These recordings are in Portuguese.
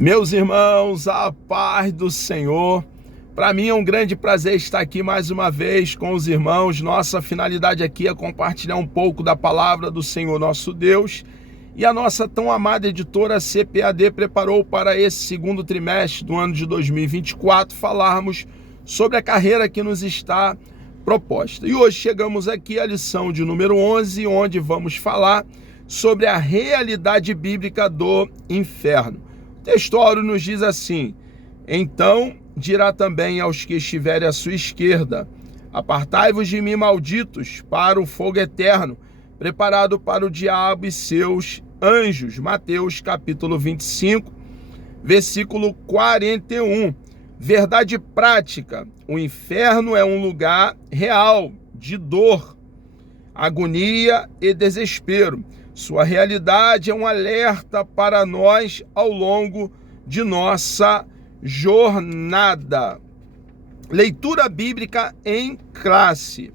Meus irmãos, a paz do Senhor. Para mim é um grande prazer estar aqui mais uma vez com os irmãos. Nossa finalidade aqui é compartilhar um pouco da palavra do Senhor nosso Deus. E a nossa tão amada editora CPAD preparou para esse segundo trimestre do ano de 2024 falarmos sobre a carreira que nos está proposta. E hoje chegamos aqui à lição de número 11, onde vamos falar sobre a realidade bíblica do inferno. O textório nos diz assim: então dirá também aos que estiverem à sua esquerda: apartai-vos de mim, malditos, para o fogo eterno, preparado para o diabo e seus anjos. Mateus capítulo 25, versículo 41. Verdade prática: o inferno é um lugar real de dor, agonia e desespero. Sua realidade é um alerta para nós ao longo de nossa jornada. Leitura bíblica em classe.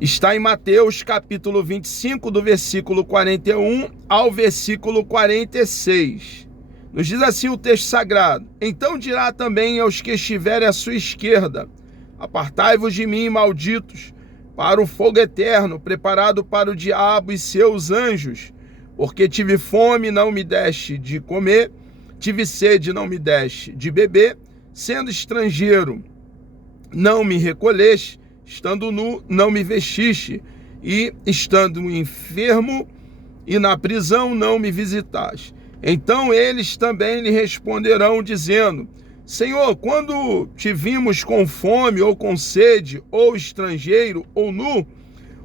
Está em Mateus capítulo 25, do versículo 41 ao versículo 46. Nos diz assim o texto sagrado: então dirá também aos que estiverem à sua esquerda: apartai-vos de mim, malditos, para o fogo eterno, preparado para o diabo e seus anjos. Porque tive fome, não me deste de comer, tive sede, não me deste de beber, sendo estrangeiro, não me recolheste, estando nu, não me vestiste, e estando enfermo e na prisão, não me visitaste. Então eles também lhe responderão, dizendo: Senhor, quando te vimos com fome, ou com sede, ou estrangeiro, ou nu,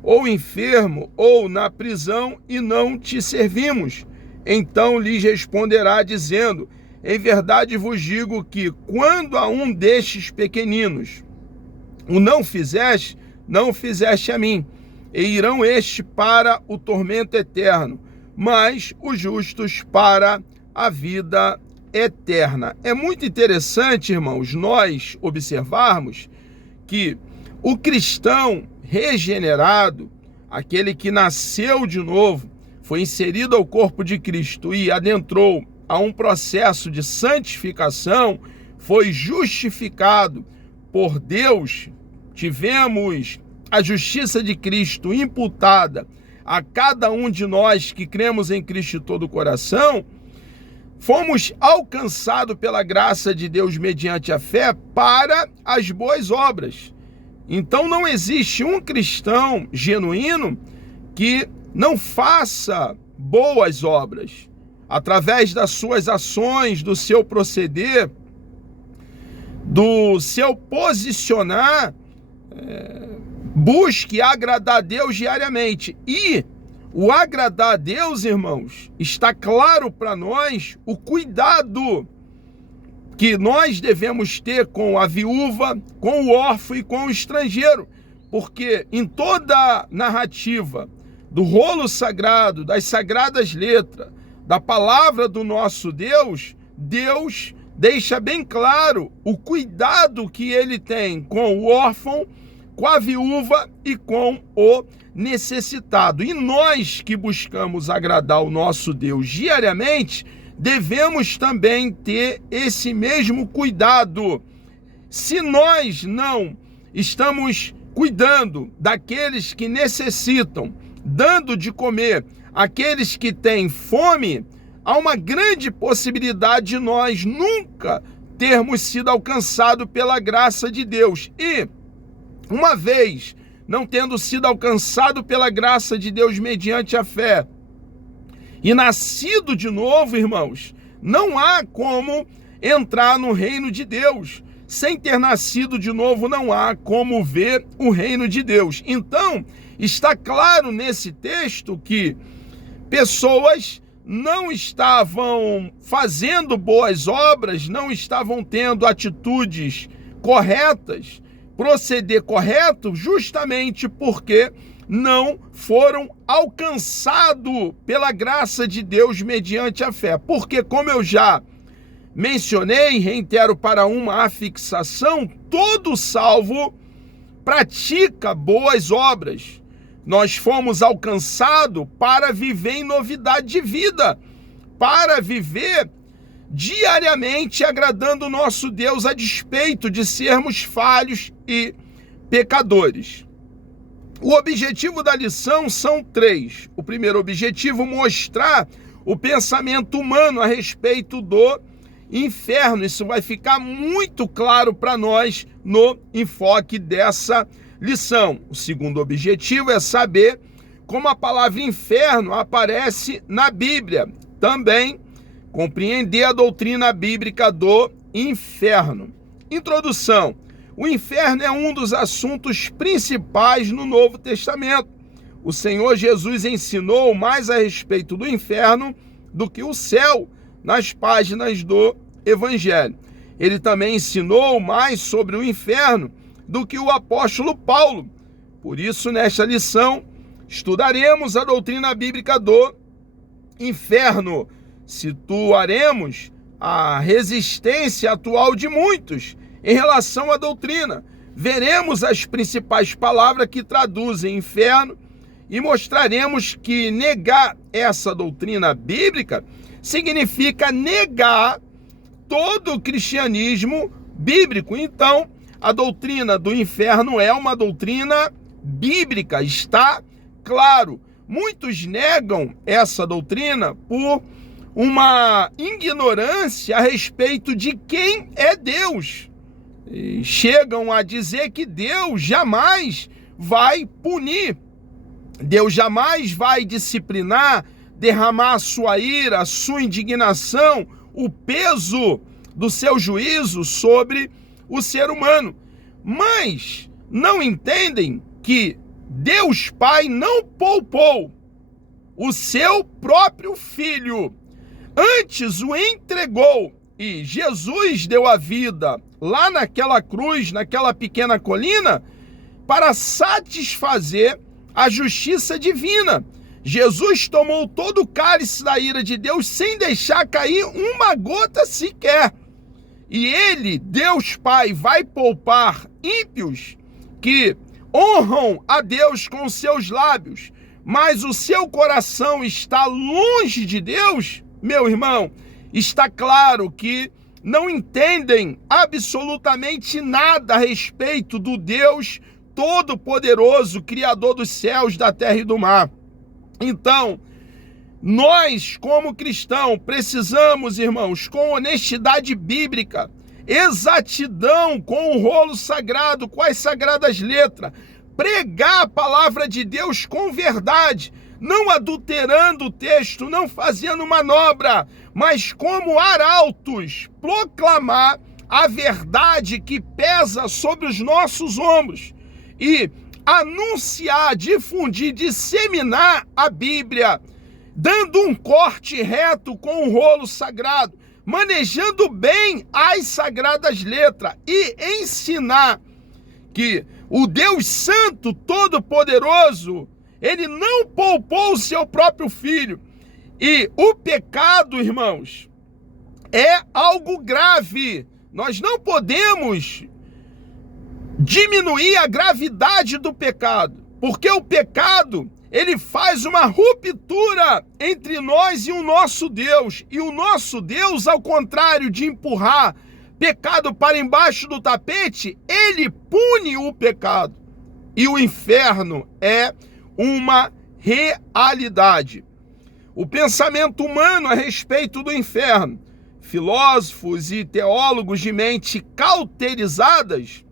ou enfermo, ou na prisão, e não te servimos? Então lhes responderá, dizendo: em verdade vos digo que, quando a um destes pequeninos o não fizeste, não fizeste a mim. E irão estes para o tormento eterno, mas os justos para a vida eterna. É muito interessante, irmãos, nós observarmos que o cristão regenerado, aquele que nasceu de novo, foi inserido ao corpo de Cristo e adentrou a um processo de santificação, foi justificado por Deus, tivemos a justiça de Cristo imputada a cada um de nós que cremos em Cristo de todo o coração, fomos alcançados pela graça de Deus mediante a fé para as boas obras. Então não existe um cristão genuíno que não faça boas obras. Através das suas ações, do seu proceder, do seu posicionar, busque agradar a Deus diariamente. E o agradar a Deus, irmãos, está claro para nós o cuidado que nós devemos ter com a viúva, com o órfão e com o estrangeiro. Porque em toda a narrativa do rolo sagrado, das sagradas letras, da palavra do nosso Deus, Deus deixa bem claro o cuidado que ele tem com o órfão, com a viúva e com o necessitado. E nós que buscamos agradar o nosso Deus diariamente, devemos também ter esse mesmo cuidado. Se nós não estamos cuidando daqueles que necessitam, dando de comer àqueles que têm fome, há uma grande possibilidade de nós nunca termos sido alcançados pela graça de Deus. E, uma vez não tendo sido alcançado pela graça de Deus mediante a fé e nascido de novo, irmãos, não há como entrar no reino de Deus. Sem ter nascido de novo, não há como ver o reino de Deus. Então, está claro nesse texto que pessoas não estavam fazendo boas obras, não estavam tendo atitudes corretas, proceder correto, justamente porque não foram alcançados pela graça de Deus mediante a fé. Porque, como eu já mencionei, reitero para uma afixação, todo salvo pratica boas obras. Nós fomos alcançados para viver em novidade de vida, para viver diariamente agradando o nosso Deus a despeito de sermos falhos e pecadores. O objetivo da lição são 3. O primeiro objetivo, mostrar o pensamento humano a respeito do inferno. Isso vai ficar muito claro para nós no enfoque dessa lição. O segundo objetivo é saber como a palavra inferno aparece na Bíblia. Também compreender a doutrina bíblica do inferno. Introdução. O inferno é um dos assuntos principais no Novo Testamento. O Senhor Jesus ensinou mais a respeito do inferno do que o céu nas páginas do Evangelho. Ele também ensinou mais sobre o inferno do que o apóstolo Paulo. Por isso, nesta lição, estudaremos a doutrina bíblica do inferno. Situaremos a resistência atual de muitos em relação à doutrina. Veremos as principais palavras que traduzem inferno e mostraremos que negar essa doutrina bíblica significa negar todo o cristianismo bíblico. Então, a doutrina do inferno é uma doutrina bíblica, está claro. Muitos negam essa doutrina por uma ignorância a respeito de quem é Deus. E chegam a dizer que Deus jamais vai punir, Deus jamais vai disciplinar, derramar a sua ira, a sua indignação, o peso do seu juízo sobre o ser humano. Mas não entendem que Deus Pai não poupou o seu próprio Filho, antes o entregou, e Jesus deu a vida lá naquela cruz, naquela pequena colina, para satisfazer a justiça divina. Jesus tomou todo o cálice da ira de Deus sem deixar cair uma gota sequer. E ele, Deus Pai, vai poupar ímpios que honram a Deus com seus lábios, mas o seu coração está longe de Deus? Meu irmão, está claro que não entendem absolutamente nada a respeito do Deus Todo-Poderoso, Criador dos céus, da terra e do mar. Então, nós, como cristãos, precisamos, irmãos, com honestidade bíblica, exatidão com o rolo sagrado, com as sagradas letras, pregar a palavra de Deus com verdade, não adulterando o texto, não fazendo manobra, mas como arautos, proclamar a verdade que pesa sobre os nossos ombros e anunciar, difundir, disseminar a Bíblia, dando um corte reto com o rolo sagrado, manejando bem as sagradas letras e ensinar que o Deus Santo Todo-Poderoso, ele não poupou o seu próprio Filho. E o pecado, irmãos, é algo grave. Nós não podemos diminuir a gravidade do pecado, porque o pecado, ele faz uma ruptura entre nós e o nosso Deus. E o nosso Deus, ao contrário de empurrar pecado para embaixo do tapete, ele pune o pecado. E o inferno é uma realidade. O pensamento humano a respeito do inferno, filósofos e teólogos de mente cauterizadas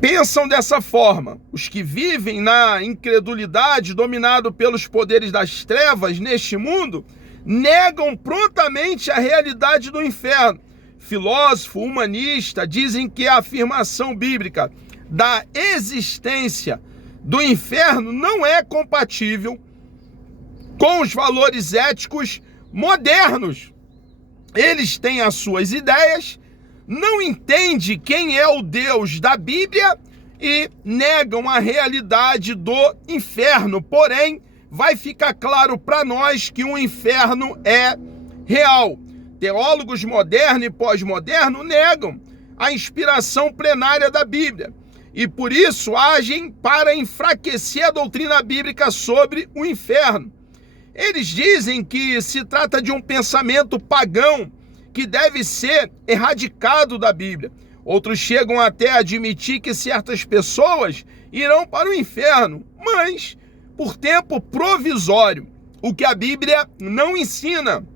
pensam dessa forma. Os que vivem na incredulidade, dominado pelos poderes das trevas neste mundo, negam prontamente a realidade do inferno. Filósofo, humanista, dizem que a afirmação bíblica da existência do inferno não é compatível com os valores éticos modernos. Eles têm as suas ideias, não entendem quem é o Deus da Bíblia e negam a realidade do inferno. Porém, vai ficar claro para nós que o inferno é real. Teólogos modernos e pós-modernos negam a inspiração plenária da Bíblia e por isso agem para enfraquecer a doutrina bíblica sobre o inferno. Eles dizem que se trata de um pensamento pagão que deve ser erradicado da Bíblia. Outros chegam até a admitir que certas pessoas irão para o inferno, mas por tempo provisório, o que a Bíblia não ensina.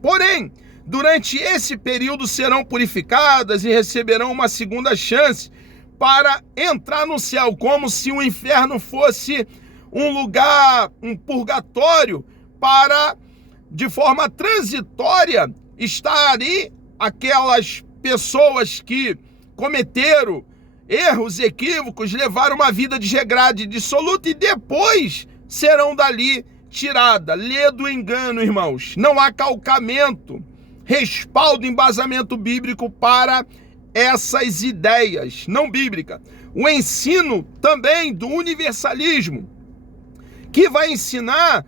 Porém, durante esse período serão purificadas e receberão uma segunda chance para entrar no céu, como se o inferno fosse um lugar, um purgatório, para, de forma transitória, estar ali aquelas pessoas que cometeram erros, equívocos, levaram uma vida desregrada e dissoluta e depois serão dali tiradas. Lê do engano, irmãos. Não há calcamento, respaldo, embasamento bíblico para essas ideias não bíblicas. O ensino também do universalismo, que vai ensinar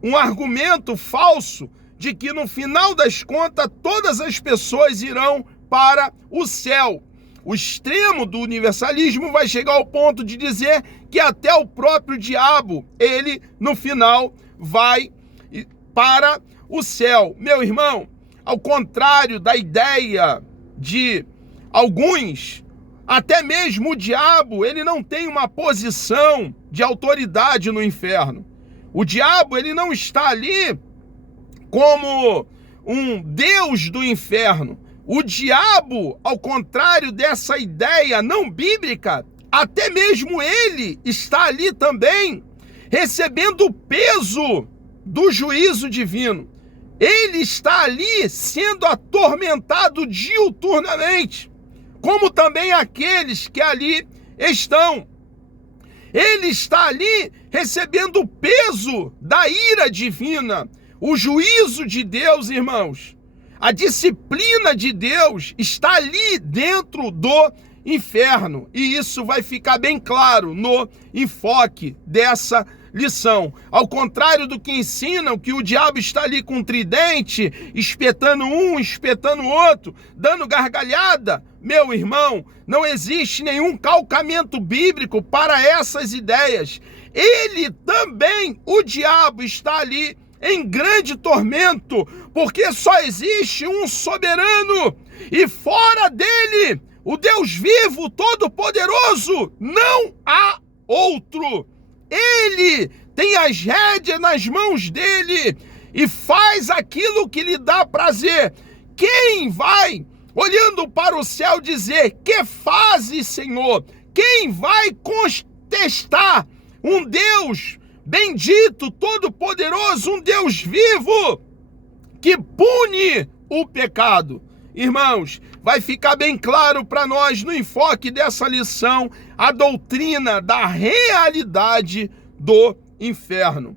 um argumento falso de que no final das contas todas as pessoas irão para o céu. O extremo do universalismo vai chegar ao ponto de dizer que até o próprio diabo, ele no final vai para o céu. Meu irmão, ao contrário da ideia de alguns, até mesmo o diabo, ele não tem uma posição de autoridade no inferno. O diabo, ele não está ali como um deus do inferno. O diabo, ao contrário dessa ideia não bíblica, até mesmo ele está ali também recebendo o peso do juízo divino. Ele está ali sendo atormentado diuturnamente, como também aqueles que ali estão. Ele está ali recebendo o peso da ira divina, o juízo de Deus, irmãos. A disciplina de Deus está ali dentro do inferno. E isso vai ficar bem claro no enfoque dessa lição. Ao contrário do que ensinam, que o diabo está ali com um tridente, espetando um, espetando o outro, dando gargalhada. Meu irmão, não existe nenhum calcamento bíblico para essas ideias. Ele também, o diabo, está ali em grande tormento, porque só existe um soberano, e fora dele, o Deus vivo, todo-poderoso, não há outro. Ele tem as rédeas nas mãos dele e faz aquilo que lhe dá prazer. Quem vai, olhando para o céu, dizer: que fazes, Senhor? Quem vai contestar um Deus bendito, todo-poderoso, um Deus vivo que pune o pecado? Irmãos, vai ficar bem claro para nós no enfoque dessa lição a doutrina da realidade do inferno.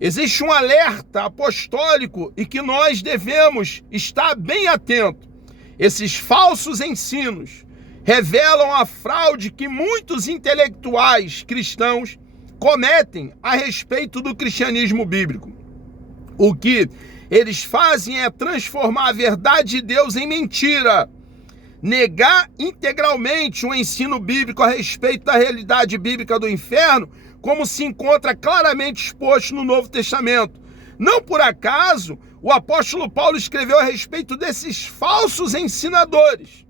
Existe um alerta apostólico e que nós devemos estar bem atentos. Esses falsos ensinos revelam a fraude que muitos intelectuais cristãos cometem a respeito do cristianismo bíblico. O que eles fazem é transformar a verdade de Deus em mentira, negar integralmente o ensino bíblico a respeito da realidade bíblica do inferno, como se encontra claramente exposto no Novo Testamento. Não por acaso, o apóstolo Paulo escreveu a respeito desses falsos ensinadores.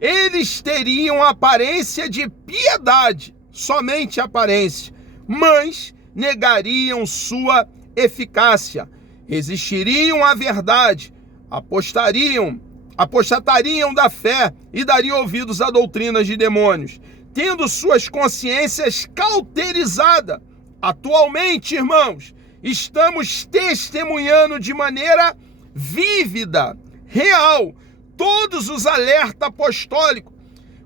Eles teriam aparência de piedade, somente aparência, mas negariam sua eficácia, resistiriam à verdade, apostatariam da fé e dariam ouvidos a doutrinas de demônios, tendo suas consciências cauterizadas. Atualmente, irmãos, estamos testemunhando de maneira vívida, real, todos os alertas apostólicos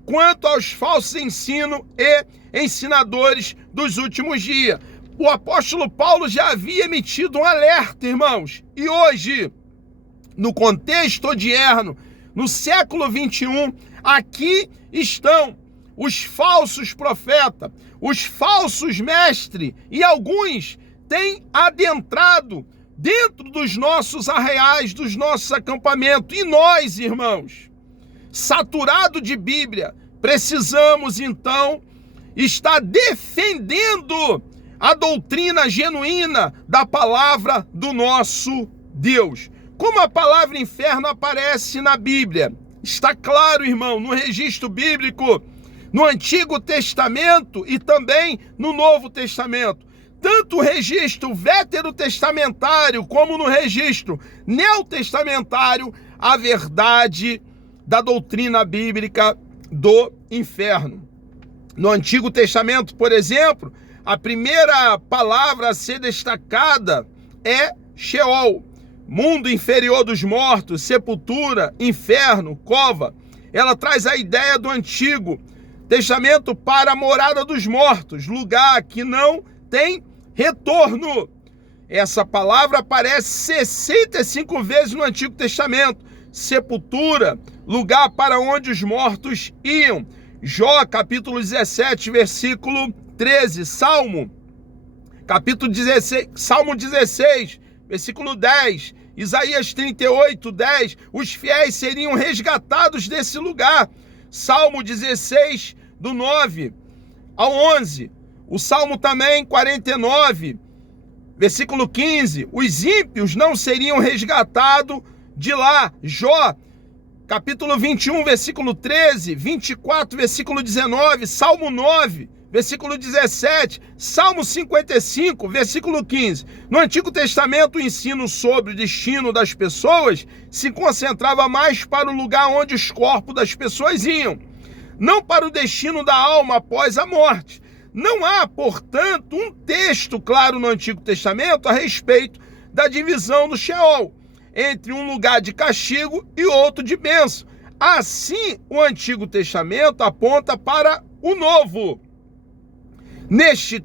quanto aos falsos ensinos e ensinadores dos últimos dias. O apóstolo Paulo já havia emitido um alerta, irmãos, e hoje, no contexto odierno, no século 21, aqui estão os falsos profetas, os falsos mestres, e alguns têm adentrado dentro dos nossos arraiais, dos nossos acampamentos. E nós, irmãos, saturado de Bíblia, precisamos então estar defendendo a doutrina genuína da palavra do nosso Deus. Como a palavra inferno aparece na Bíblia? Está claro, irmão, no registro bíblico, no Antigo Testamento e também no Novo Testamento. Tanto o registro veterotestamentário como no registro neotestamentário, a verdade da doutrina bíblica do inferno. No Antigo Testamento, por exemplo, a primeira palavra a ser destacada é Sheol, mundo inferior dos mortos, sepultura, inferno, cova. Ela traz a ideia do Antigo Testamento para a morada dos mortos, lugar que não tem retorno. Essa palavra aparece 65 vezes no Antigo Testamento. Sepultura, lugar para onde os mortos iam. Jó, capítulo 17, versículo 13. Salmo 16, versículo 10. Isaías 38, 10. Os fiéis seriam resgatados desse lugar. Salmo 16, do 9 ao 11. O Salmo também 49, versículo 15. Os ímpios não seriam resgatados de lá. Jó, capítulo 21, versículo 13, 24, versículo 19, Salmo 9, versículo 17, Salmo 55, versículo 15. No Antigo Testamento, o ensino sobre o destino das pessoas se concentrava mais para o lugar onde os corpos das pessoas iam, não para o destino da alma após a morte. Não há, portanto, um texto claro no Antigo Testamento a respeito da divisão do Sheol entre um lugar de castigo e outro de bênção. Assim, o Antigo Testamento aponta para o Novo. Neste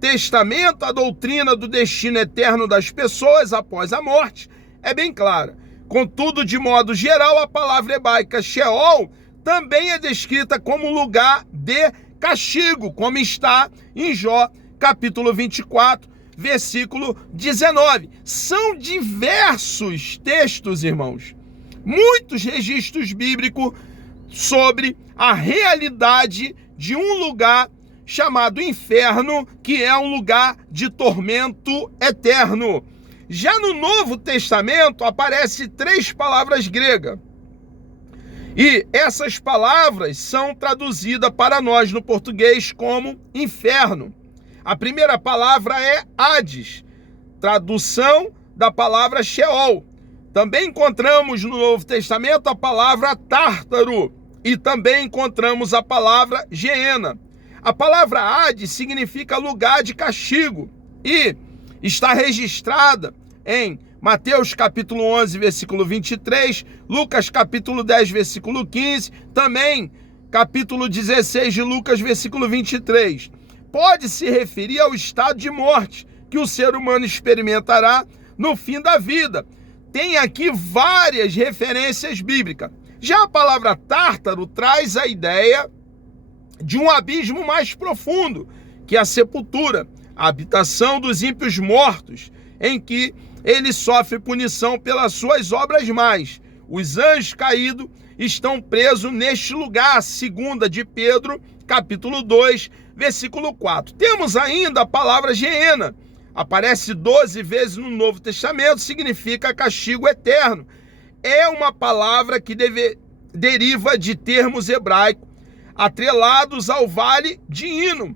Testamento, a doutrina do destino eterno das pessoas após a morte é bem clara. Contudo, de modo geral, a palavra hebraica Sheol também é descrita como um lugar de castigo, como está em Jó, capítulo 24, versículo 19. São diversos textos, irmãos, muitos registros bíblicos sobre a realidade de um lugar chamado inferno, que é um lugar de tormento eterno. Já no Novo Testamento aparecem 3 palavras gregas. E essas palavras são traduzidas para nós no português como inferno. A primeira palavra é Hades, tradução da palavra Sheol. Também encontramos no Novo Testamento a palavra Tártaro e também encontramos a palavra Geena. A palavra Hades significa lugar de castigo e está registrada em Mateus capítulo 11, versículo 23, Lucas capítulo 10, versículo 15, também capítulo 16 de Lucas, versículo 23. Pode se referir ao estado de morte que o ser humano experimentará no fim da vida. Tem aqui várias referências bíblicas. Já a palavra Tártaro traz a ideia de um abismo mais profundo, que é a sepultura, a habitação dos ímpios mortos, em que ele sofre punição pelas suas obras más. Os anjos caídos estão presos neste lugar, segunda de Pedro, capítulo 2, versículo 4. Temos ainda a palavra Geena. Aparece 12 vezes no Novo Testamento, significa castigo eterno. É uma palavra que deriva de termos hebraicos atrelados ao vale de Hino,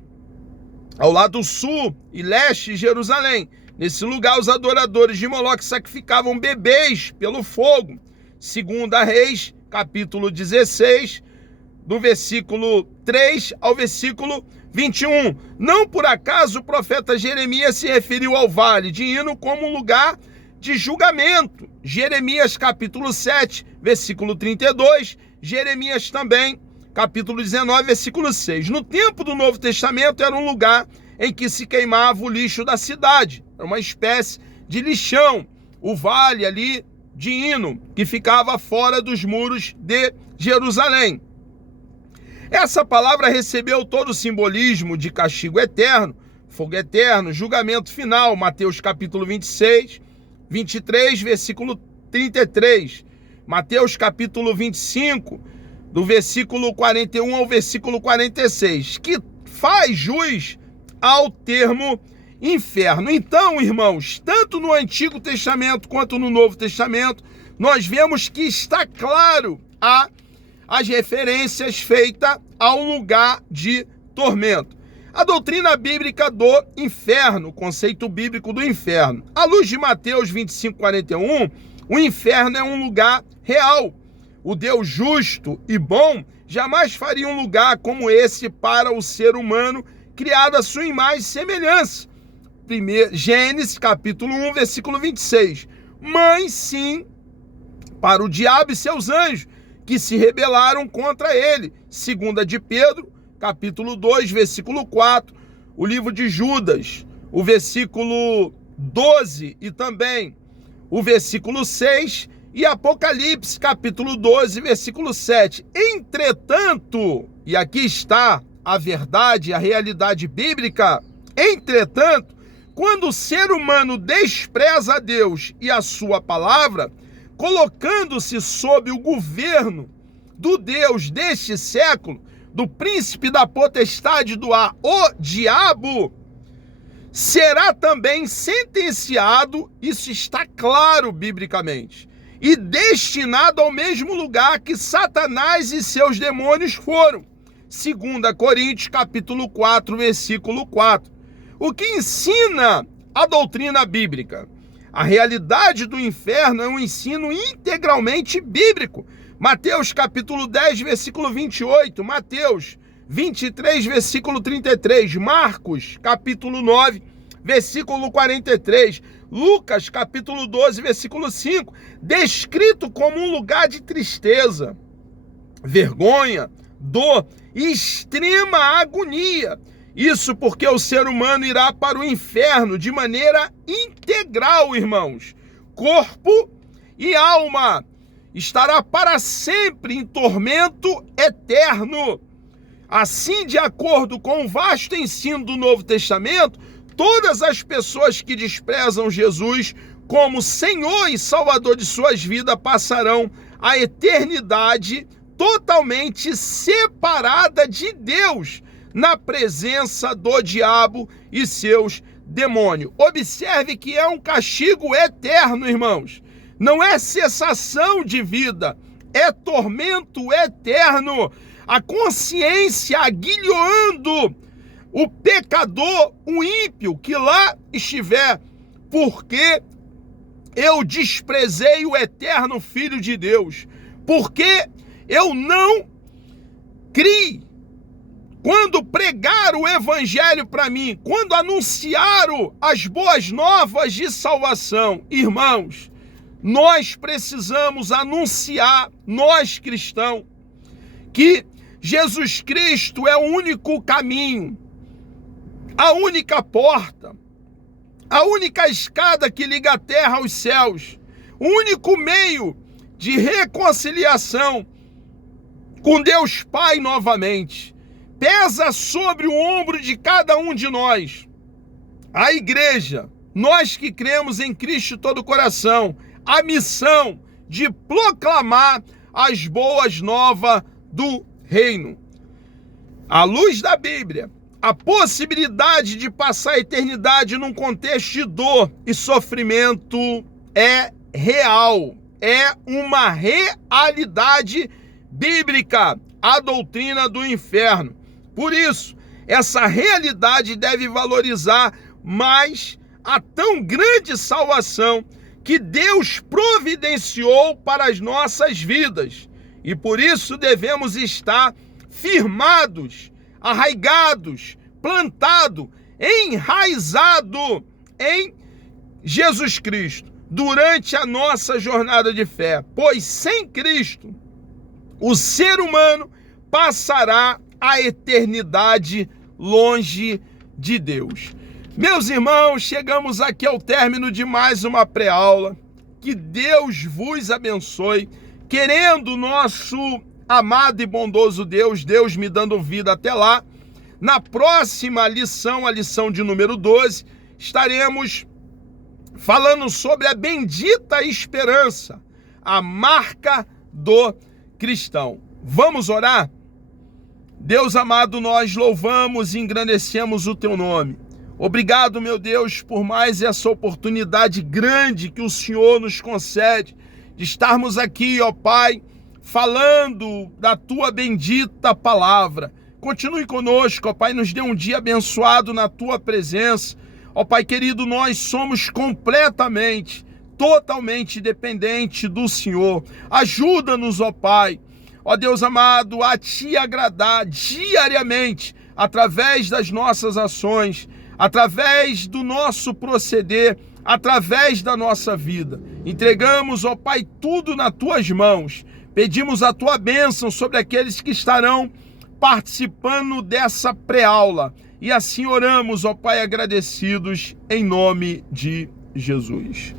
ao lado sul e leste de Jerusalém. Nesse lugar, os adoradores de Moloque sacrificavam bebês pelo fogo. Segunda Reis, capítulo 16, do versículo 3 ao versículo 21. Não por acaso o profeta Jeremias se referiu ao vale de Hino como um lugar de julgamento. Jeremias, capítulo 7, versículo 32. Jeremias também, capítulo 19, versículo 6. No tempo do Novo Testamento era um lugar em que se queimava o lixo da cidade. Era uma espécie de lixão, o vale ali de Hino, que ficava fora dos muros de Jerusalém. Essa palavra recebeu todo o simbolismo de castigo eterno, fogo eterno, julgamento final. Mateus capítulo 26, 23, versículo 33. Mateus capítulo 25, do versículo 41 ao versículo 46, que faz jus ao termo inferno. Então, irmãos, tanto no Antigo Testamento quanto no Novo Testamento, nós vemos que está claro as referências feitas ao lugar de tormento. A doutrina bíblica do inferno, o conceito bíblico do inferno. À luz de Mateus 25:41, o inferno é um lugar real. O Deus justo e bom jamais faria um lugar como esse para o ser humano criado à sua imagem e semelhança. Gênesis capítulo 1, versículo 26. Mas sim para o diabo e seus anjos, que se rebelaram contra ele. 2 de Pedro, capítulo 2, versículo 4. O livro de Judas, o versículo 12 e também o versículo 6. E Apocalipse, capítulo 12, versículo 7. Entretanto, e aqui está a verdade, a realidade bíblica, entretanto, quando o ser humano despreza a Deus e a sua palavra, colocando-se sob o governo do Deus deste século, do príncipe da potestade do ar, o diabo, será também sentenciado, isso está claro biblicamente, e destinado ao mesmo lugar que Satanás e seus demônios foram. 2 Coríntios capítulo 4, versículo 4. O que ensina a doutrina bíblica? A realidade do inferno é um ensino integralmente bíblico. Mateus capítulo 10, versículo 28, Mateus 23, versículo 33, Marcos capítulo 9, versículo 43, Lucas capítulo 12, versículo 5, descrito como um lugar de tristeza, vergonha, dor e extrema agonia. Isso porque o ser humano irá para o inferno de maneira integral, irmãos. Corpo e alma. Estará para sempre em tormento eterno. Assim, de acordo com o vasto ensino do Novo Testamento, todas as pessoas que desprezam Jesus como Senhor e Salvador de suas vidas passarão a eternidade totalmente separada de Deus, na presença do diabo e seus demônios. Observe que é um castigo eterno, irmãos. Não é cessação de vida, é tormento eterno. A consciência aguilhando o pecador, o ímpio que lá estiver, porque eu desprezei o eterno Filho de Deus, porque eu não criei. Quando pregaram o evangelho para mim, quando anunciaram as boas novas de salvação, irmãos, nós precisamos anunciar, nós cristãos, que Jesus Cristo é o único caminho, a única porta, a única escada que liga a terra aos céus, o único meio de reconciliação com Deus Pai novamente. Pesa sobre o ombro de cada um de nós, a igreja, nós que cremos em Cristo de todo o coração, a missão de proclamar as boas novas do reino. À luz da Bíblia, a possibilidade de passar a eternidade num contexto de dor e sofrimento é real, é uma realidade bíblica, a doutrina do inferno. Por isso, essa realidade deve valorizar mais a tão grande salvação que Deus providenciou para as nossas vidas. E por isso devemos estar firmados, arraigados, plantados, enraizados em Jesus Cristo durante a nossa jornada de fé. Pois sem Cristo, o ser humano passará a eternidade longe de Deus. Meus irmãos, chegamos aqui ao término de mais uma pré-aula. Que Deus vos abençoe. Querendo nosso amado e bondoso Deus, Deus me dando vida até lá, na próxima lição, a lição de número 12, estaremos falando sobre a bendita esperança, a marca do cristão. Vamos orar? Deus amado, nós louvamos e engrandecemos o teu nome. Obrigado, meu Deus, por mais essa oportunidade grande que o Senhor nos concede de estarmos aqui, ó Pai, falando da tua bendita palavra. Continue conosco, ó Pai, nos dê um dia abençoado na tua presença. Ó Pai querido, nós somos totalmente dependentes do Senhor. Ajuda-nos, ó Pai, ó Deus amado, a te agradar diariamente, através das nossas ações, através do nosso proceder, através da nossa vida. Entregamos, ó Pai, tudo nas tuas mãos. Pedimos a tua bênção sobre aqueles que estarão participando dessa pré-aula. E assim oramos, ó Pai, agradecidos em nome de Jesus.